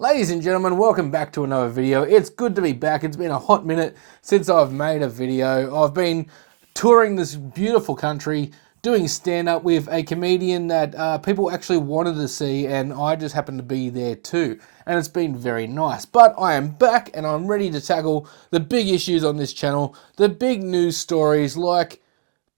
Ladies and gentlemen, welcome back to another video. It's good to be back. It's been a hot minute since I've made a video. I've been touring this beautiful country, doing stand-up with a comedian that people actually wanted to see, and I just happened to be there too. And it's been very nice. But I am back and I'm ready to tackle the big issues on this channel, the big news stories like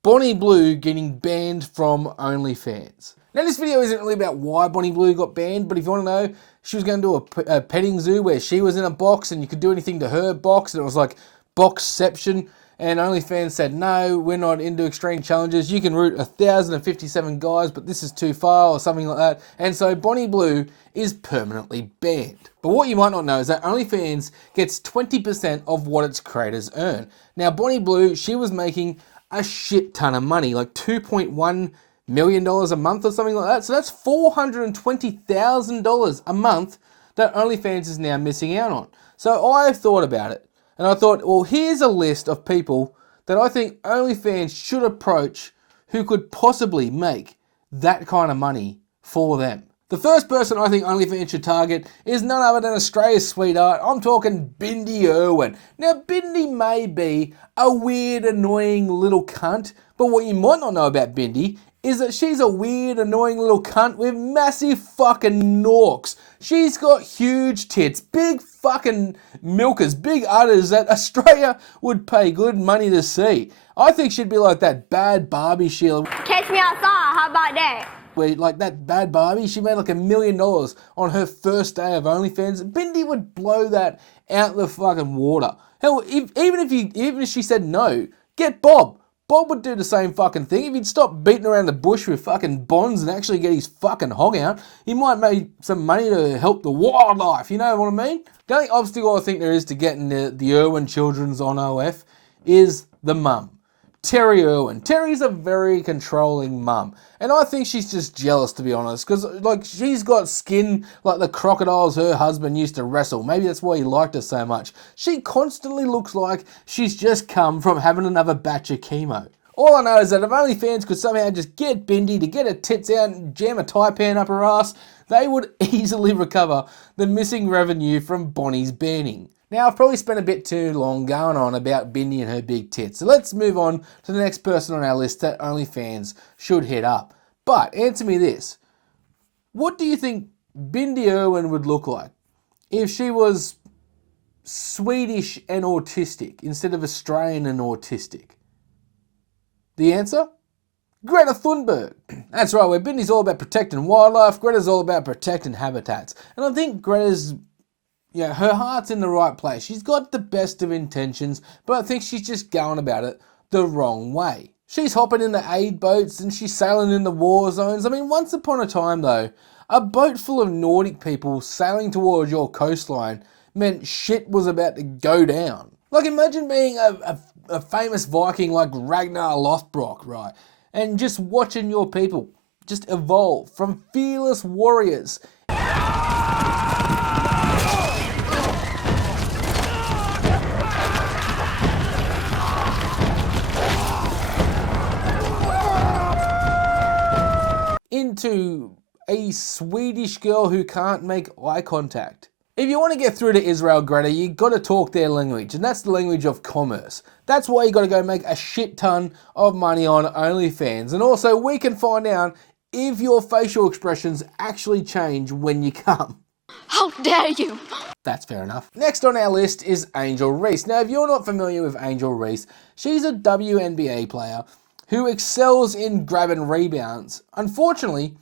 Bonnie Blue getting banned from Onlyfans. Now this video isn't really about why Bonnie Blue got banned, but if you want to know, she was going to do a petting zoo where she was in a box and you could do anything to her box, and it was like boxception, and OnlyFans said, no, we're not into extreme challenges. You can root 1,057 guys, but this is too far, or something like that. And so Bonnie Blue is permanently banned. But what you might not know is that OnlyFans gets 20% of what its creators earn. Now Bonnie Blue, she was making a shit ton of money, like $2.1 million a month or something like that. So that's $420,000 a month that OnlyFans is now missing out on. So I thought about it, and I thought, well, here's a list of people that I think OnlyFans should approach who could possibly make that kind of money for them. The first person I think OnlyFans should target is none other than Australia's sweetheart. I'm talking Bindi Irwin. Now, Bindi may be a weird, annoying little cunt, but what you might not know about Bindi is that she's a weird, annoying little cunt with massive fucking norks. She's got huge tits, big fucking milkers, big udders that Australia would pay good money to see. I think she'd be like that bad Barbie Sheila. Catch me outside, how about that? Where, like that bad Barbie, she made like $1 million on her first day of OnlyFans. Bindi would blow that out the fucking water. Hell, even if she said no, get Bob. Bob would do the same fucking thing. If he'd stop beating around the bush with fucking bonds and actually get his fucking hog out, he might make some money to help the wildlife, you know what I mean? The only obstacle I think there is to getting the Irwin children's on OF is the mum. Terry Irwin. Terry's a very controlling mum, and I think she's just jealous, to be honest, because like she's got skin like the crocodiles her husband used to wrestle. Maybe that's why he liked her so much. She constantly looks like she's just come from having another batch of chemo. All I know is that if OnlyFans could somehow just get Bindi to get her tits out and jam a Taipan up her ass, they would easily recover the missing revenue from Bonnie's banning. Now, I've probably spent a bit too long going on about Bindi and her big tits, so let's move on to the next person on our list that OnlyFans should hit up. But answer me this. What do you think Bindi Irwin would look like if she was Swedish and autistic instead of Australian and autistic? The answer? Greta Thunberg. That's right, where Bindi's all about protecting wildlife, Greta's all about protecting habitats. And I think Greta's, yeah, her heart's in the right place. She's got the best of intentions, but I think she's just going about it the wrong way. She's hopping in the aid boats and she's sailing in the war zones. I mean, once upon a time though, a boat full of Nordic people sailing towards your coastline meant shit was about to go down. Like, imagine being a famous Viking like Ragnar Lothbrok, right? And just watching your people just evolve from fearless warriors into a Swedish girl who can't make eye contact. If you want to get through to Israel, Greta, you got to talk their language, and that's the language of commerce. That's why you got to go make a shit ton of money on OnlyFans. And also, we can find out if your facial expressions actually change when you come. How dare you! That's fair enough. Next on our list is Angel Reese. Now, if you're not familiar with Angel Reese, she's a WNBA player who excels in grabbing rebounds. Unfortunately,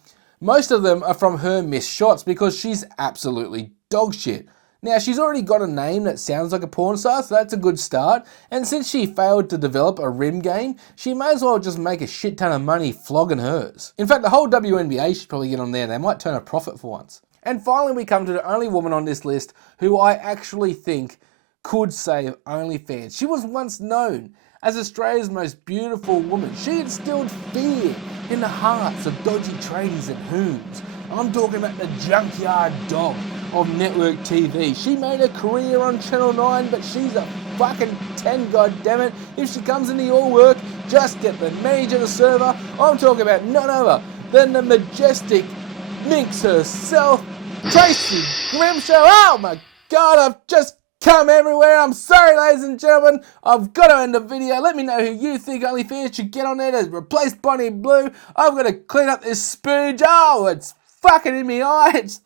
most of them are from her missed shots because she's absolutely dog shit. Now, she's already got a name that sounds like a porn star, so that's a good start. And since she failed to develop a rim game, she may as well just make a shit ton of money flogging hers. In fact, the whole WNBA should probably get on there. They might turn a profit for once. And finally, we come to the only woman on this list who I actually think could save OnlyFans. She was once known as Australia's most beautiful woman. She instilled fear in the hearts of dodgy tradies and hoons. I'm talking about the junkyard dog of network TV. She made a career on Channel 9, but she's a fucking 10, goddammit. If she comes into your work, just get the manager to serve her. I'm talking about none other than the majestic minx herself, Tracy Grim Show. Oh my God, I've just come everywhere. I'm sorry, ladies and gentlemen. I've got to end the video. Let me know who you think Onlyfans should get on there to replace Bonnie Blue. I've got to clean up this spooge. Oh, it's fucking in my eye. It's,